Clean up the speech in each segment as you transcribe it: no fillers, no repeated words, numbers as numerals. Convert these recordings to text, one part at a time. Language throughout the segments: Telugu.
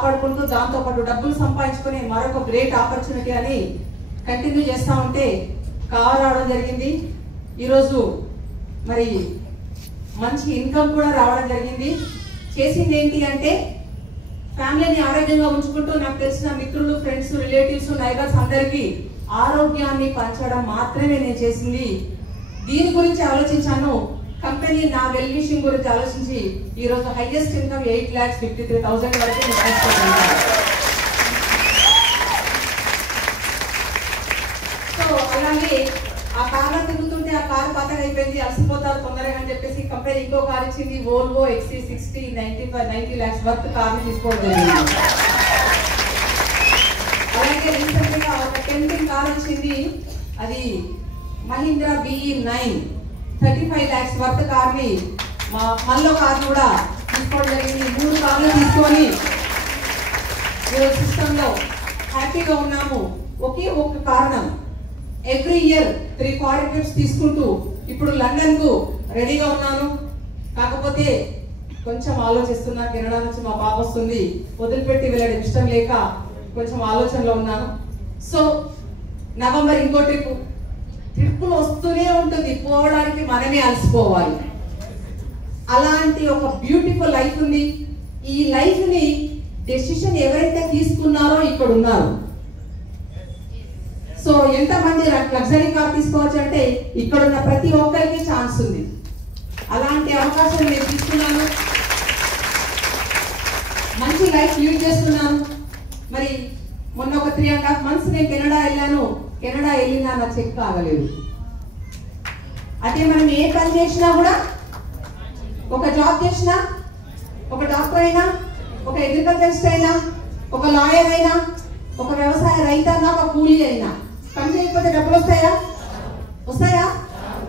కాపాడుకుంటూ దాంతో పాటు డబ్బులు సంపాదించుకునే మరొక గ్రేట్ ఆపర్చునిటీ అని కంటిన్యూ చేస్తా ఉంటే కార్ రావడం జరిగింది. ఈరోజు మరి మంచి ఇన్కమ్ కూడా రావడం జరిగింది. చేసింది ఏంటి అంటే ఫ్యామిలీని ఆరోగ్యంగా ఉంచుకుంటూ నాకు తెలిసిన మిత్రులు, ఫ్రెండ్స్, రిలేటివ్స్, నైబర్స్ అందరికీ ఆరోగ్యాన్ని పంచడం మాత్రమే నేను చేసింది. దీని గురించి ఆలోచించాను. కంపెనీ నా వెల్ విషింగ్ గురించి ఆలోచించి ఈరోజు హైయెస్ట్ ఇన్కమ్ 8,53,000 వరకు సో అలాగే ఆ కార్లో తిరుగుతుంటే ఆ కార్ పాతగా అయిపోయింది, అలసిపోతారు తొందరగా అని చెప్పేసి కంపెనీ ఇంకో కార్ ఇచ్చింది. వోల్వో XC60 90 lakhs వర్త్ కార్ని తీసుకోవడం జరిగింది. అలాగే రీసెంట్ గా ఒక టెంపింగ్ కార్ వచ్చింది. అది మహీంద్రా BE9 35 lakhs వర్త్ కార్ని మళ్ళీ కార్ కూడా తీసుకోవడం జరిగింది. 3 కార్లు తీసుకొని ఈరోజు సిస్టంలో హ్యాపీగా ఉన్నాము. ఒకే ఒక్క కారణం, ఎవ్రీ ఇయర్ 3 ఫారిన్ ట్రిప్స్ తీసుకుంటూ ఇప్పుడు లండన్ కు రెడీగా ఉన్నాను. కాకపోతే కొంచెం ఆలోచిస్తున్నా. కెనడా నుంచి మా పాప వస్తుంది, వదిలిపెట్టి వెళ్ళడం ఇష్టం లేక కొంచెం ఆలోచనలో ఉన్నాను. సో నవంబర్ ఇంకో ట్రిప్పులు వస్తూనే ఉంటుంది, పోవడానికి మనమే అలసిపోవాలి. అలాంటి ఒక బ్యూటిఫుల్ లైఫ్ ఉంది. ఈ లైఫ్ ని డెసిషన్ ఎవరైతే తీసుకున్నారో ఇక్కడ ఉన్నారు. సో ఎంతమంది లగ్జరీ కార్ తీసుకోవచ్చు అంటే ఇక్కడ ఉన్న ప్రతి ఒక్కరికి ఛాన్స్ ఉంది. అలాంటి అవకాశం నేను తీసుకున్నాను. మంచి లైఫ్ లీడ్ చేస్తున్నాను. మరి మొన్న ఒక 3.5 months నేను కెనడా వెళ్ళాను. కెనడా వెళ్ళినా నా చెక్ ఆగలేదు. అదే మనం ఏ పని చేసినా కూడా, ఒక జాబ్ చేసినా, ఒక డాక్టర్ అయినా, ఒక అగ్రికల్చరిస్ట్ అయినా, ఒక లాయర్ అయినా, ఒక వ్యవసాయ రైతన్నా, ఒక కూలీ అయినా, పని చేయకపోతే డబ్బులు వస్తాయా?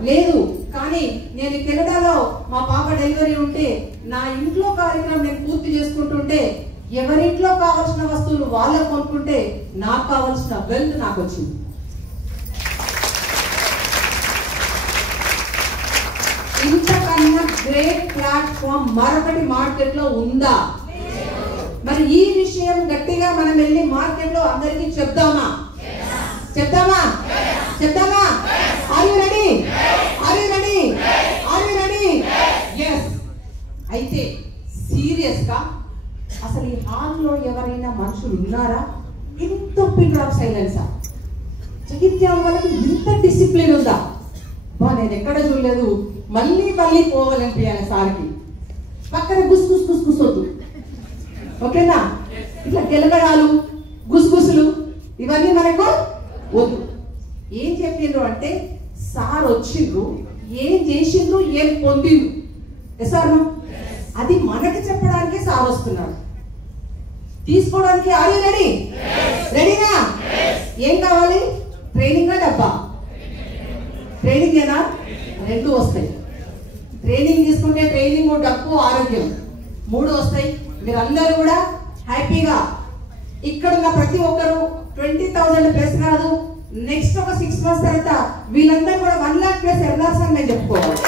లేదు. కానీ నేను కెనడాలో మా పాప డెలివరీ ఉంటే నా ఇంట్లో కార్యక్రమం నేను పూర్తి చేసుకుంటుంటే ఎవరింట్లో కావాల్సిన వస్తువులు వాళ్ళకు కొనుక్కుంటే నాకు కావాల్సిన వెల్త్ నాకు వచ్చింది. ఇంతకన్నా గ్రేట్ ప్లాట్ఫామ్ మరొకటి మార్కెట్ లో ఉందా? మరి ఈ విషయం గట్టిగా మనం వెళ్ళి మార్కెట్ లో అందరికీ చెప్దామా? Are you ready? yes. అయితే సీరియస్ గా అసలు ఈ హాల్లో ఎవరైనా మనుషులు ఉన్నారా? ఇంత పిన్ డ్రాప్ సైలెన్సా? జగిత్యాల వాళ్ళకి ఇంత డిసిప్లిన్ ఉందా? నేను ఎక్కడ చూడలేదు. మళ్ళీ పోవాలనిపించాలి సార్కి. పక్కన గుసొద్దు, ఓకేనా? ఇట్లా గెలగడాలు, గుసగుసులు ఇవన్నీ మనకు వద్దు. ఏం చెప్పిండ్రు అంటే సార్ వచ్చిండ్రు, ఏం చేసిండ్రు, ఏం పొందిండ్రు, సార్ అది మనకి చెప్పడానికి సార్ వస్తున్నాడు. తీసుకోవడానికి ఆర్ యు రెడీ? రెడీనా? ఏం కావాలి? ట్రైనింగ్ డబ్బా? ట్రైనింగ్ ఏనా? 2 వస్తాయి. ట్రైనింగ్ తీసుకుంటే ట్రైనింగ్, డబ్బు, ఆరోగ్యం 3 వస్తాయి. మీరందరూ కూడా హ్యాపీగా ఇక్కడున్న ప్రతి ఒక్కరు 20,000 ప్లస్ కాదు, నెక్స్ట్ ఒక 6 months తర్వాత వీళ్ళందరూ కూడా 1 lakh ప్లస్ ఎర్నర్స్ అని నేను చెప్పుకోవాలి.